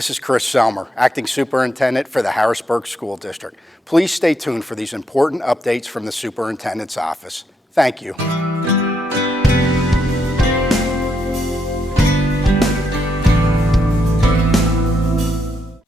This is Chris Celmer, Acting Superintendent for the Harrisburg School District. Please stay tuned for these important updates from the Superintendent's office. Thank you.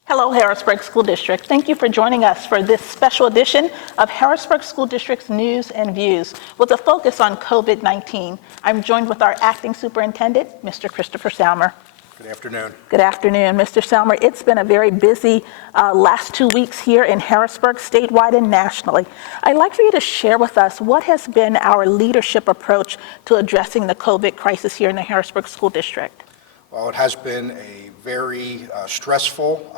Hello, Harrisburg School District. Thank you for joining us for this special edition of Harrisburg School District's News and Views with a focus on COVID-19. I'm joined with our Acting Superintendent, Mr. Christopher Celmer. Good afternoon. Good afternoon, Mr. Celmer. It's been a very busy last 2 weeks here in Harrisburg, statewide and nationally. I'd like for you to share with us what has been our leadership approach to addressing the COVID crisis here in the Harrisburg School District. Well, it has been a very stressful,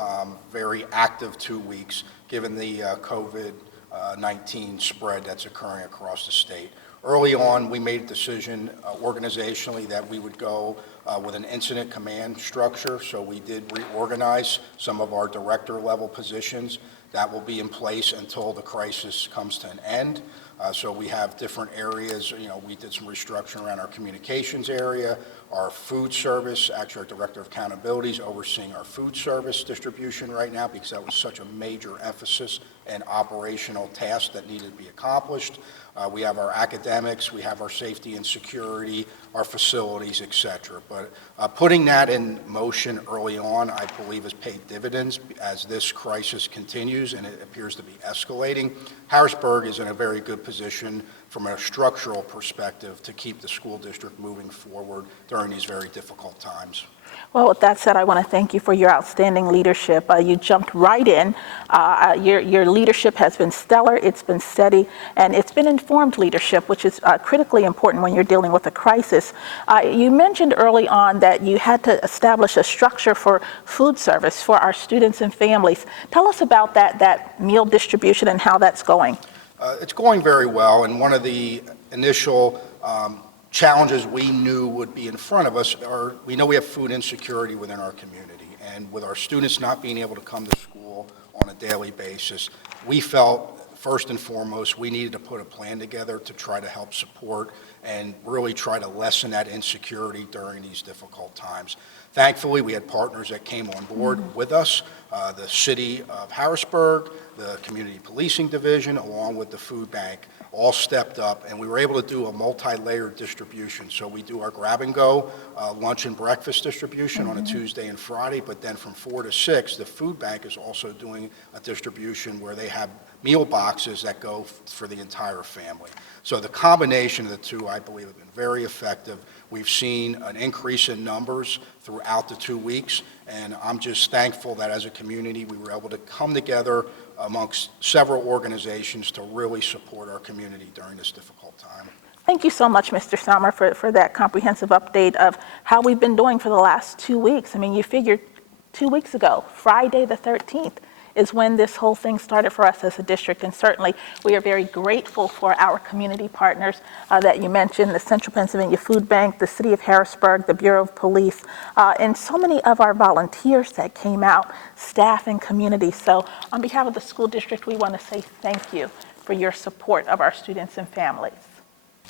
very active 2 weeks, given the COVID-19 spread that's occurring across the state. Early on, we made a decision organizationally that we would go with an incident command structure, so we did reorganize some of our director level positions. That will be in place until the crisis comes to an end. So we have different areas. We did some restructuring around our communications area, our food service. Actually, our director of accountability is overseeing our food service distribution right now because that was such a major emphasis and operational task that needed to be accomplished. We have our academics, we have our safety and security, our facilities, etc. But putting that in motion early on, I believe, has paid dividends as this crisis continues and it appears to be escalating. Harrisburg is in a very good position from a structural perspective to keep the school district moving forward during these very difficult times. Well, with that said, I want to thank you for your outstanding leadership. You jumped right in. Your leadership has been stellar, it's been steady, and it's been informed leadership, which is critically important when you're dealing with a crisis. You mentioned early on that you had to establish a structure for food service for our students and families. Tell us about that meal distribution and how that's going. It's going very well, and one of the initial challenges we knew would be in front of us are, we know we have food insecurity within our community, and with our students not being able to come to school on a daily basis, we felt first and foremost we needed to put a plan together to try to help support and really try to lessen that insecurity during these difficult times. Thankfully, we had partners that came on board with us, the City of Harrisburg, the Community Policing Division, along with the food bank, all stepped up, and we were able to do a multi-layered distribution. So we do our grab-and-go lunch and breakfast distribution on a Tuesday and Friday, but then from 4 to 6, the food bank is also doing a distribution where they have meal boxes that go for the entire family. So the combination of the two, I believe, have been very effective. We've seen an increase in numbers throughout the 2 weeks, and I'm just thankful that as a community we were able to come together amongst several organizations to really support our community during this difficult time. Thank you so much, Mr. Celmer, for that comprehensive update of how we've been doing for the last 2 weeks. I mean, you figured 2 weeks ago, Friday the 13th, is when this whole thing started for us as a district, and certainly we are very grateful for our community partners that you mentioned, the Central Pennsylvania Food Bank, the City of Harrisburg, the Bureau of Police, and so many of our volunteers that came out, staff and community. So on behalf of the school district, we want to say thank you for your support of our students and families.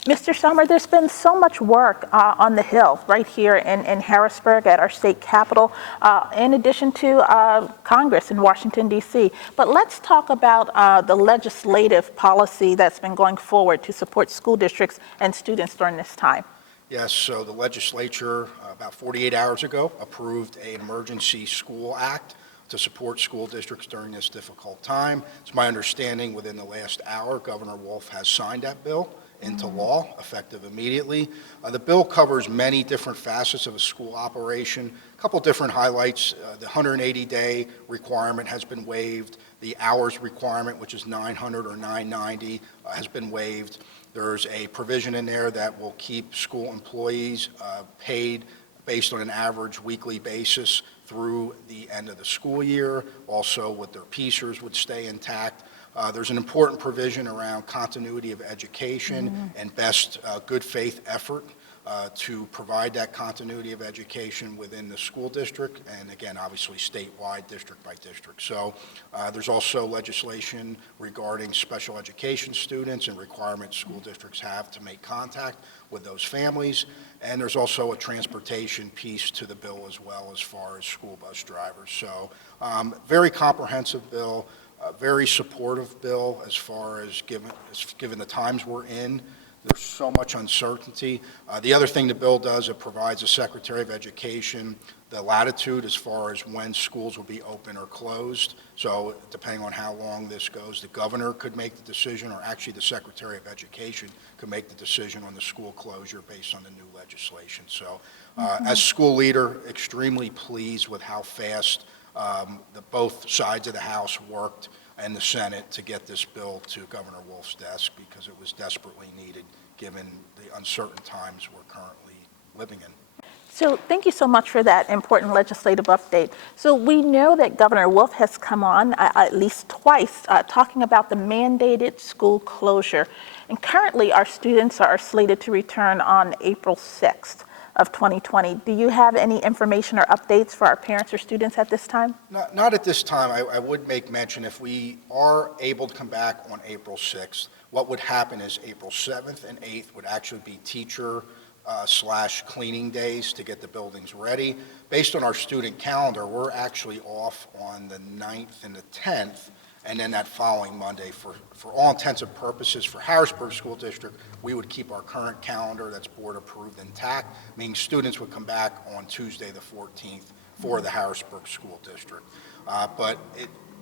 Mr. Celmer, there's been so much work on the Hill right here in Harrisburg at our state capitol, in addition to Congress in Washington, D.C. But let's talk about the legislative policy that's been going forward to support school districts and students during this time. Yes, so the legislature about 48 hours ago approved an Emergency School Act to support school districts during this difficult time. It's my understanding within the last hour, Governor Wolf has signed that bill into law, effective immediately. The bill covers many different facets of a school operation. A couple different highlights. The 180-day requirement has been waived. The hours requirement, which is 900 or 990, has been waived. There's a provision in there that will keep school employees paid based on an average weekly basis through the end of the school year. Also, with their PSERs would stay intact. There's an important provision around continuity of education and best good faith effort to provide that continuity of education within the school district, and again, obviously statewide, district by district. So there's also legislation regarding special education students and requirements school districts have to make contact with those families, and there's also a transportation piece to the bill as well as far as school bus drivers. So very comprehensive bill, a very supportive bill as far as given the times we're in. There's so much uncertainty. The other thing the bill does, it provides the Secretary of Education the latitude as far as when schools will be open or closed. So depending on how long this goes, the governor could make the decision, or actually the Secretary of Education could make the decision on the school closure based on the new legislation. So as school leader, extremely pleased with how fast both sides of the House worked and the Senate to get this bill to Governor Wolf's desk, because it was desperately needed given the uncertain times we're currently living in. So thank you so much for that important legislative update. So we know that Governor Wolf has come on at least twice talking about the mandated school closure. And currently our students are slated to return on April 6th of 2020. Do you have any information or updates for our parents or students at this time? Not at this time. I would make mention, if we are able to come back on April 6th, what would happen is April 7th and 8th would actually be teacher / cleaning days to get the buildings ready. Based on our student calendar, we're actually off on the 9th and the 10th, and then that following Monday. For all intents and purposes, for Harrisburg School District, we would keep our current calendar that's board approved intact, meaning students would come back on Tuesday the 14th for the Harrisburg School District. But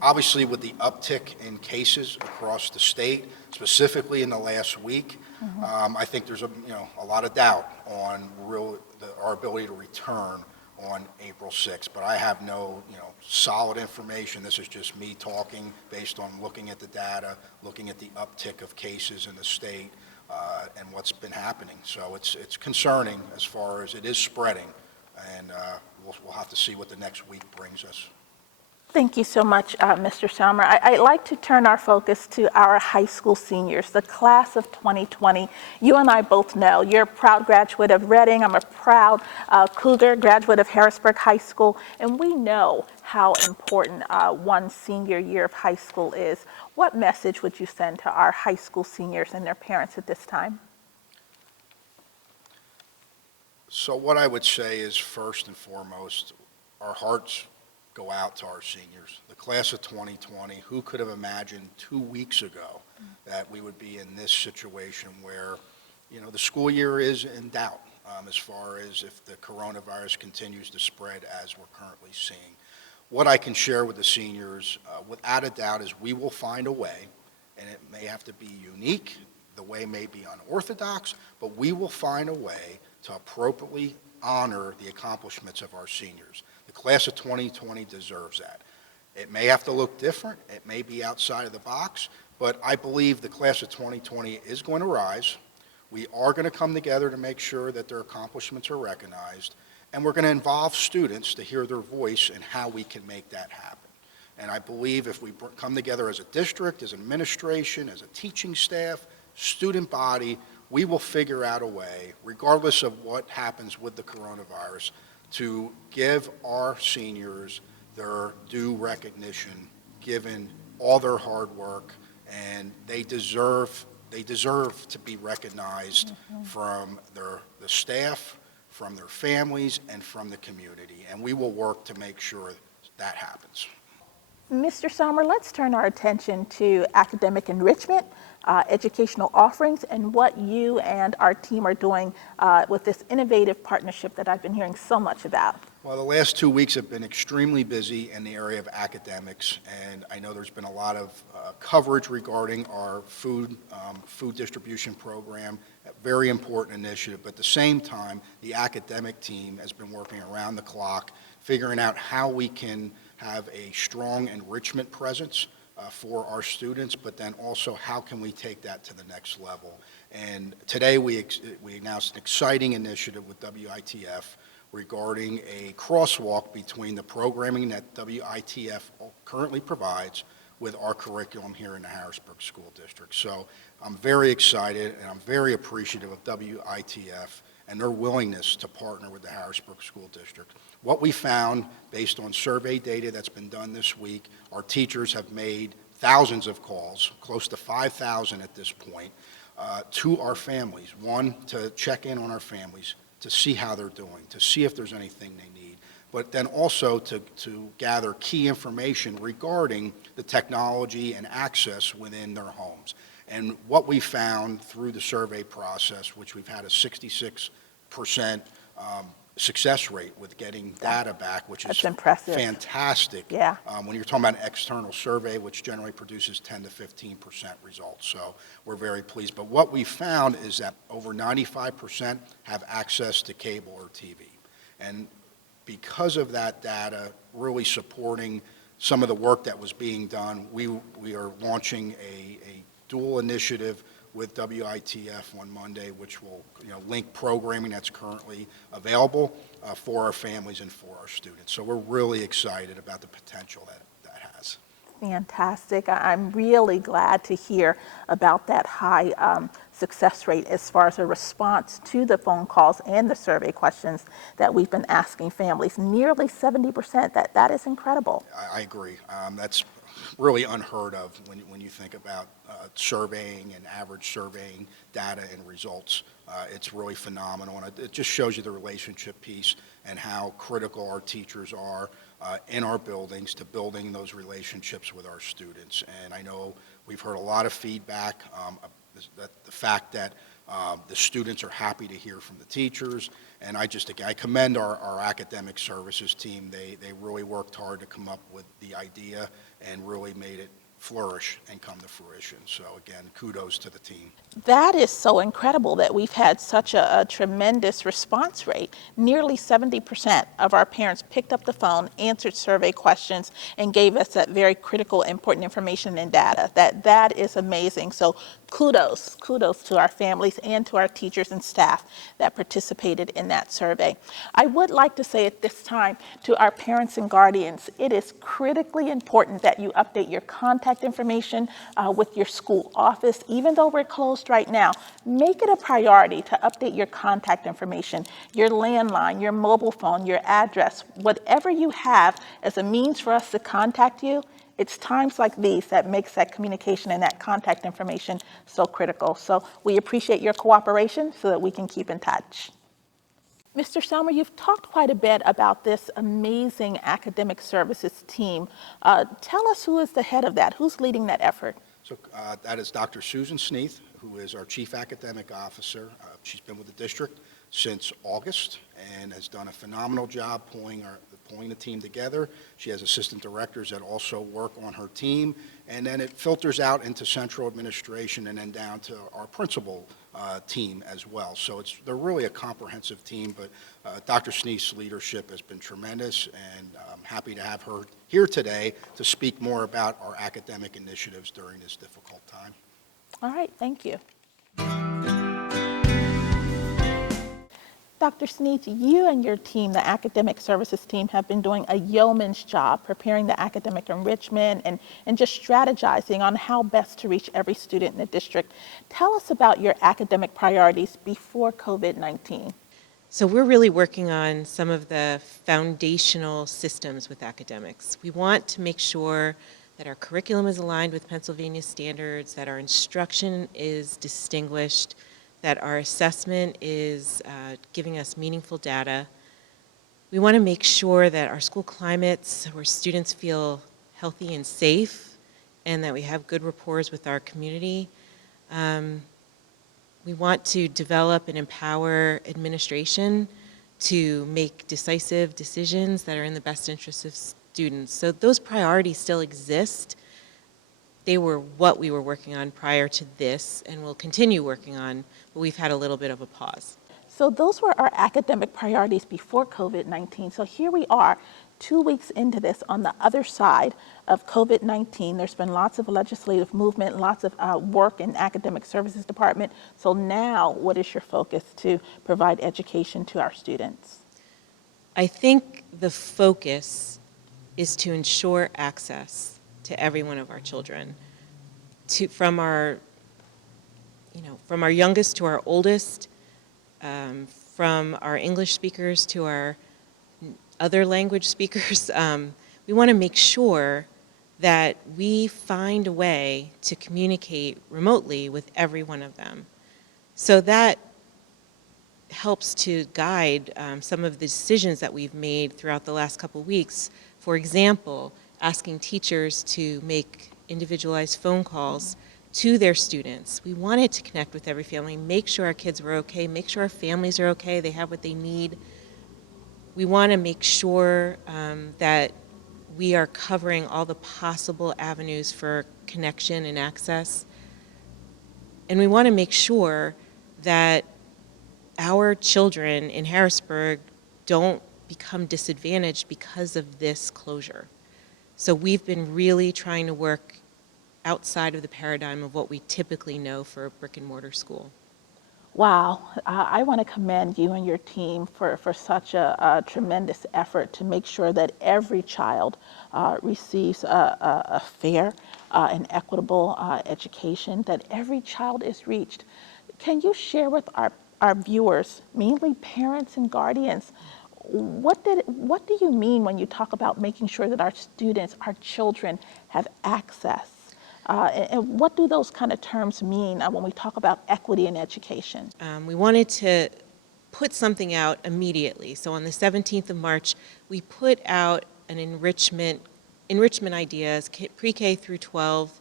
obviously with the uptick in cases across the state, specifically in the last week, I think there's a lot of doubt on our ability to return on April 6th, but I have no solid information. This is just me talking based on looking at the data, looking at the uptick of cases in the state, and what's been happening. So it's concerning as far as it is spreading, and we'll have to see what the next week brings us. Thank you so much, Mr. Celmer. I'd like to turn our focus to our high school seniors, the class of 2020. You and I both know you're a proud graduate of Reading. I'm a proud Cougar graduate of Harrisburg High School, and we know how important one senior year of high school is. What message would you send to our high school seniors and their parents at this time? So what I would say is, first and foremost, our hearts go out to our seniors. The class of 2020, who could have imagined 2 weeks ago that we would be in this situation where, the school year is in doubt as far as if the coronavirus continues to spread as we're currently seeing. What I can share with the seniors, without a doubt, is we will find a way, and it may have to be unique, the way may be unorthodox, but we will find a way to appropriately honor the accomplishments of our seniors. The class of 2020 deserves that. It may have to look different, it may be outside of the box, but I believe the class of 2020 is going to rise. We are going to come together to make sure that their accomplishments are recognized, and we're going to involve students to hear their voice and how we can make that happen. And I believe if we come together as a district, as administration, as a teaching staff, student body, we will figure out a way, regardless of what happens with the coronavirus, to give our seniors their due recognition, given all their hard work, and they deserve to be recognized from the staff, from their families, and from the community. And we will work to make sure that happens. Mr. Celmer, let's turn our attention to academic enrichment, educational offerings, and what you and our team are doing with this innovative partnership that I've been hearing so much about. Well, the last 2 weeks have been extremely busy in the area of academics, and I know there's been a lot of coverage regarding our food distribution program, a very important initiative. But at the same time, the academic team has been working around the clock, figuring out how we can have a strong enrichment presence for our students, but then also how can we take that to the next level. And today we announced an exciting initiative with WITF regarding a crosswalk between the programming that WITF currently provides with our curriculum here in the Harrisburg School District. So I'm very excited and I'm very appreciative of WITF and their willingness to partner with the Harrisburg School District. What we found, based on survey data that's been done this week, our teachers have made thousands of calls, close to 5,000 at this point, to our families. One, to check in on our families, to see how they're doing, to see if there's anything they need, but then also to gather key information regarding the technology and access within their homes. And what we found through the survey process, which we've had a 66% success rate with getting data back, which is impressive. Fantastic. Yeah. When you're talking about an external survey, which generally produces 10 to 15% results. So we're very pleased. But what we found is that over 95% have access to cable or TV. And because of that data really supporting some of the work that was being done, we are launching a dual initiative with WITF on Monday, which will link programming that's currently available for our families and for our students. So we're really excited about the potential that has. Fantastic. I'm really glad to hear about that high success rate as far as a response to the phone calls and the survey questions that we've been asking families. Nearly 70%. That is incredible. I agree. That's really unheard of when you think about surveying and average surveying data and results. It's really phenomenal, and it just shows you the relationship piece and how critical our teachers are in our buildings to building those relationships with our students. And I know we've heard a lot of feedback, that the fact that the students are happy to hear from the teachers, and I commend our academic services team. They really worked hard to come up with the idea and really made it flourish and come to fruition. So again, kudos to the team. That is so incredible that we've had such a tremendous response rate. Nearly 70% of our parents picked up the phone, answered survey questions, and gave us that very critical, important information and data. That is amazing. So kudos to our families and to our teachers and staff that participated in that survey. I would like to say at this time to our parents and guardians, it is critically important that you update your contact information with your school office. Even though we're closed right now, make it a priority to update your contact information, your landline, your mobile phone, your address, whatever you have as a means for us to contact you. It's times like these that makes that communication and that contact information so critical. So we appreciate your cooperation so that we can keep in touch. Mr. Celmer, you've talked quite a bit about this amazing academic services team. Tell us who is the head of that, who's leading that effort? So that is Dr. Susan Sneath, who is our Chief Academic Officer. She's been with the district since August and has done a phenomenal job pulling the team together. She has assistant directors that also work on her team, and then it filters out into central administration and then down to our principal team as well. So they're really a comprehensive team, but Dr. Sneath's leadership has been tremendous, and I'm happy to have her here today to speak more about our academic initiatives during this difficult time. All right, thank you. Dr. Sneath, you and your team, the academic services team, have been doing a yeoman's job preparing the academic enrichment and just strategizing on how best to reach every student in the district. Tell us about your academic priorities before COVID-19. So we're really working on some of the foundational systems with academics. We want to make sure that our curriculum is aligned with Pennsylvania standards, that our instruction is distinguished, that our assessment is giving us meaningful data. We want to make sure that our school climates where students feel healthy and safe and that we have good rapport with our community. We want to develop and empower administration to make decisive decisions that are in the best interest of students. So those priorities still exist. They were what we were working on prior to this and will continue working on, but we've had a little bit of a pause. So those were our academic priorities before COVID-19. So here we are, 2 weeks into this on the other side of COVID-19. There's been lots of legislative movement, lots of work in academic services department. So now what is your focus to provide education to our students? I think the focus is to ensure access to every one of our children, from our youngest to our oldest, from our English speakers to our other language speakers. We want to make sure that we find a way to communicate remotely with every one of them. So that helps to guide some of the decisions that we've made throughout the last couple weeks. For example, asking teachers to make individualized phone calls to their students. We wanted to connect with every family, make sure our kids were okay, make sure our families are okay, they have what they need. We want to make sure that we are covering all the possible avenues for connection and access. And we want to make sure that our children in Harrisburg don't become disadvantaged because of this closure. So we've been really trying to work outside of the paradigm of what we typically know for a brick and mortar school. Wow, I want to commend you and your team for such a tremendous effort to make sure that every child receives a fair and equitable education, that every child is reached. Can you share with our viewers, mainly parents and guardians, what do you mean when you talk about making sure that our students, our children have access? And what do those kind of terms mean when we talk about equity in education? We wanted to put something out immediately. So on the 17th of March, we put out an enrichment ideas, pre-K through 12,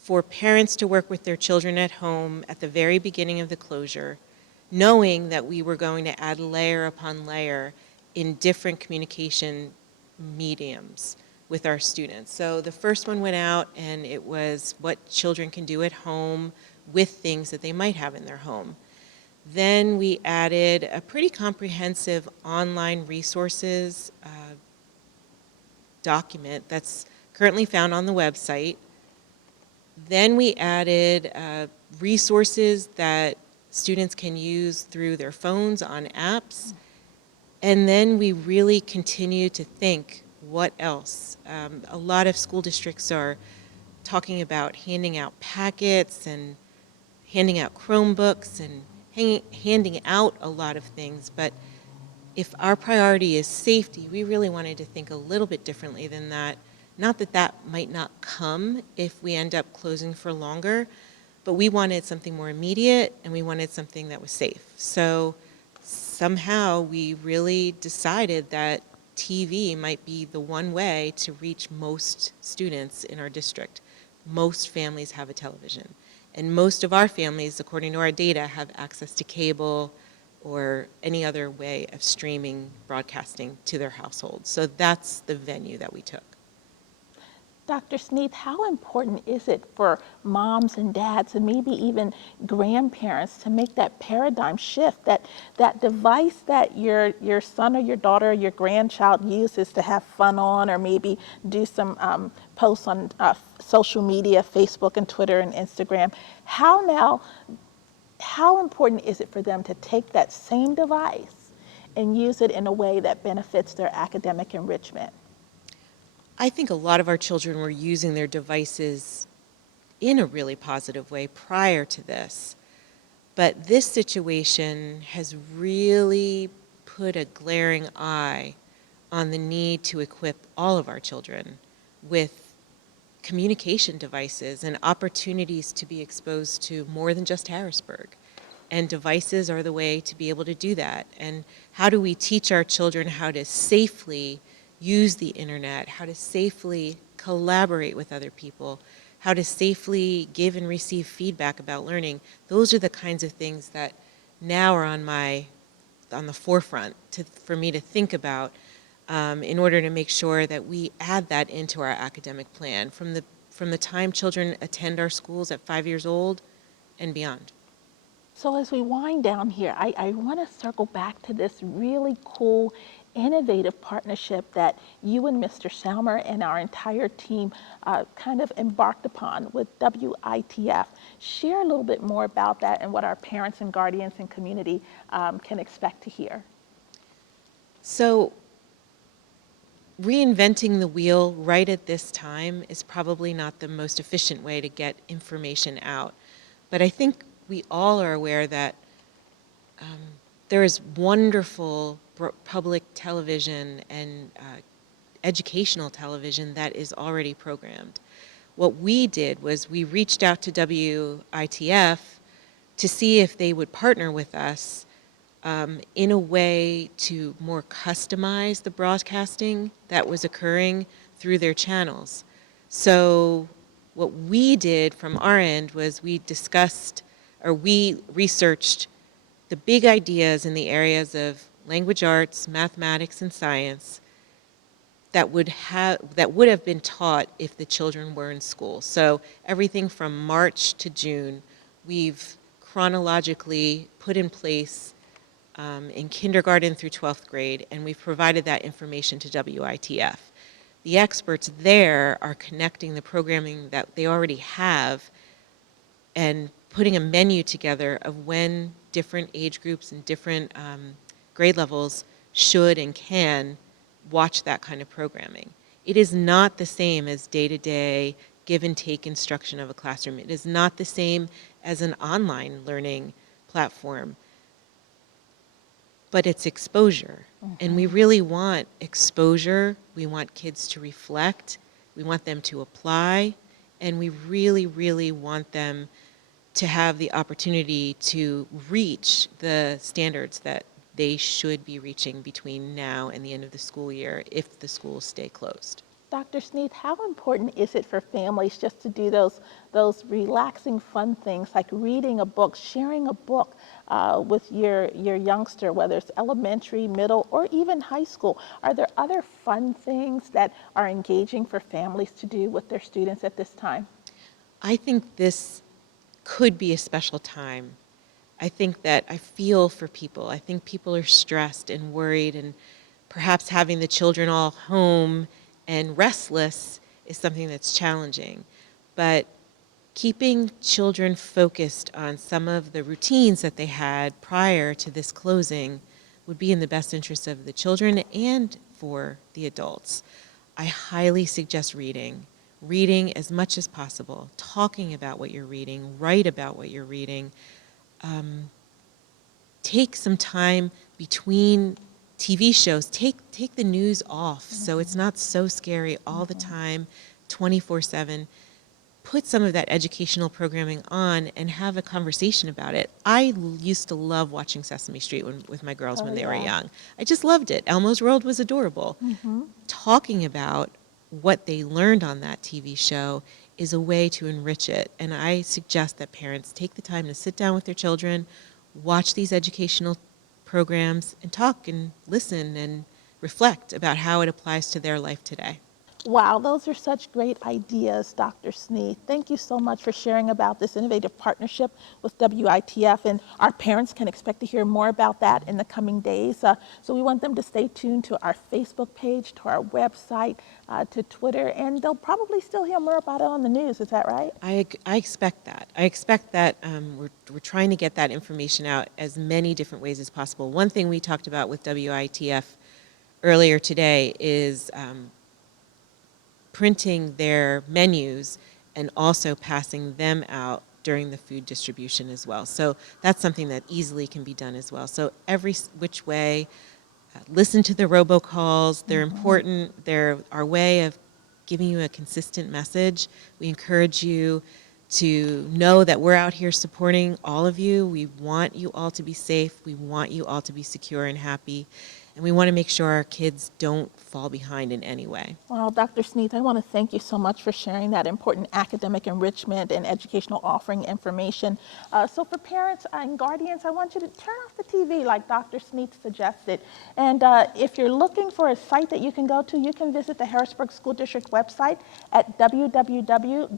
for parents to work with their children at home at the very beginning of the closure, knowing that we were going to add layer upon layer in different communication mediums with our students. So the first one went out, and it was what children can do at home with things that they might have in their home. Then we added a pretty comprehensive online resources document that's currently found on the website. Then we added resources that students can use through their phones on apps. And then we really continue to think, what else? A lot of school districts are talking about handing out packets and handing out Chromebooks and handing out a lot of things. But if our priority is safety, we really wanted to think a little bit differently than that. Not that that might not come if we end up closing for longer, but we wanted something more immediate, and we wanted something that was safe. So somehow we really decided that TV might be the one way to reach most students in our district. Most families have a television, and most of our families, according to our data, have access to cable or any other way of streaming broadcasting to their households. So that's the venue that we took. Dr. Sneath, how important is it for moms and dads and maybe even grandparents to make that paradigm shift, that device that your son or your daughter or your grandchild uses to have fun on, or maybe do some posts on social media, Facebook and Twitter and Instagram? How important is it for them to take that same device and use it in a way that benefits their academic enrichment? I think a lot of our children were using their devices in a really positive way prior to this. But this situation has really put a glaring eye on the need to equip all of our children with communication devices and opportunities to be exposed to more than just Harrisburg. And devices are the way to be able to do that. And how do we teach our children how to safely use the internet, how to safely collaborate with other people, how to safely give and receive feedback about learning? Those are the kinds of things that now are on the forefront for me to think about in order to make sure that we add that into our academic plan from the time children attend our schools at 5 years old and beyond. So as we wind down here, I want to circle back to this really cool, innovative partnership that you and Mr. Celmer and our entire team kind of embarked upon with WITF. Share a little bit more about that and what our parents and guardians and community can expect to hear. So reinventing the wheel right at this time is probably not the most efficient way to get information out. But I think we all are aware that there is wonderful public television and educational television that is already programmed. What we did was we reached out to WITF to see if they would partner with us in a way to more customize the broadcasting that was occurring through their channels. So what we did from our end was we researched the big ideas in the areas of language arts, mathematics, and science that would have been taught if the children were in school. So everything from March to June, we've chronologically put in place in kindergarten through 12th grade, and we've provided that information to WITF. The experts there are connecting the programming that they already have and putting a menu together of when different age groups and different grade levels should and can watch that kind of programming. It is not the same as day-to-day give and take instruction of a classroom. It is not the same as an online learning platform, but it's exposure. And we really want exposure. We want kids to reflect. We want them to apply. And we really, really want them to have the opportunity to reach the standards that they should be reaching between now and the end of the school year if the schools stay closed. Dr. Sneath, how important is it for families just to do those relaxing, fun things like reading a book, sharing a book with your youngster, whether it's elementary, middle, or even high school? Are there other fun things that are engaging for families to do with their students at this time? I think this could be a special time. I think that I feel for people. I think people are stressed and worried, and perhaps having the children all home and restless is something that's challenging. But keeping children focused on some of the routines that they had prior to this closing would be in the best interest of the children and for the adults. I highly suggest reading. Reading as much as possible, talking about what you're reading, write about what you're reading. Take some time between TV shows. Take the news off so it's not so scary all the time, 24/7. Put some of that educational programming on and have a conversation about it. I used to love watching Sesame Street with my girls when they were young. I just loved it. Elmo's World was adorable. Talking about what they learned on that TV show is a way to enrich it. And I suggest that parents take the time to sit down with their children, watch these educational programs, and talk and listen and reflect about how it applies to their life today. Wow, those are such great ideas, Dr. Sneath. Thank you so much for sharing about this innovative partnership with WITF, and our parents can expect to hear more about that in the coming days. So we want them to stay tuned to our Facebook page, to our website, to Twitter, and they'll probably still hear more about it on the news. Is that right? I expect that. I expect that we're trying to get that information out as many different ways as possible. One thing we talked about with WITF earlier today is printing their menus and also passing them out during the food distribution as well. So that's something that easily can be done as well. So every which way, listen to the robocalls. They're important. They're our way of giving you a consistent message. We encourage you to know that we're out here supporting all of you. We want you all to be safe. We want you all to be secure and happy. And we want to make sure our kids don't fall behind in any way. Well, Dr. Sneath, I want to thank you so much for sharing that important academic enrichment and educational offering information. So for parents and guardians, I want you to turn off the TV like Dr. Sneath suggested. And if you're looking for a site that you can go to, you can visit the Harrisburg School District website at www.hbgsd.us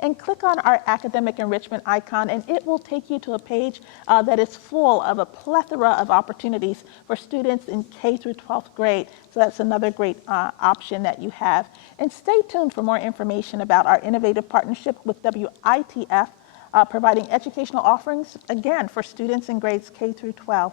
and click on our academic enrichment icon, and it will take you to a page that is full of a plethora of opportunities for students in K through 12th grade. So that's another great option that you have. And stay tuned for more information about our innovative partnership with WITF, providing educational offerings, again, for students in grades K through 12.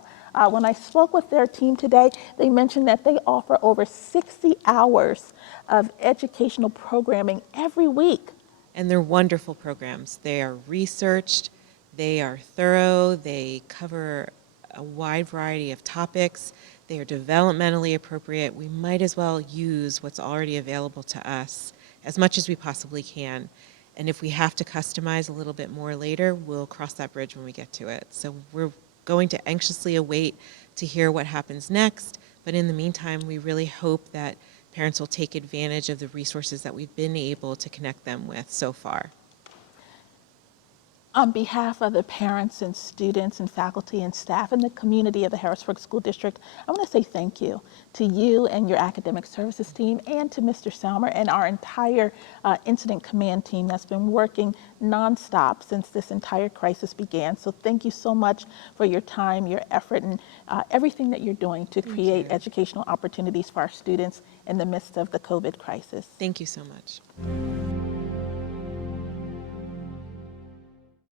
When I spoke with their team today, they mentioned that they offer over 60 hours of educational programming every week. And they're wonderful programs. They are researched, They are thorough, they cover a wide variety of topics, they are developmentally appropriate. We might as well use what's already available to us as much as we possibly can. And if we have to customize a little bit more later, we'll cross that bridge when we get to it. So we're going to anxiously await to hear what happens next, but in the meantime, we really hope that parents will take advantage of the resources that we've been able to connect them with so far. On behalf of the parents and students and faculty and staff and the community of the Harrisburg School District, I want to say thank you to you and your academic services team and to Mr. Celmer and our entire incident command team that's been working nonstop since this entire crisis began. So thank you so much for your time, your effort, and everything that you're doing to create educational opportunities for our students in the midst of the COVID crisis. Thank you so much.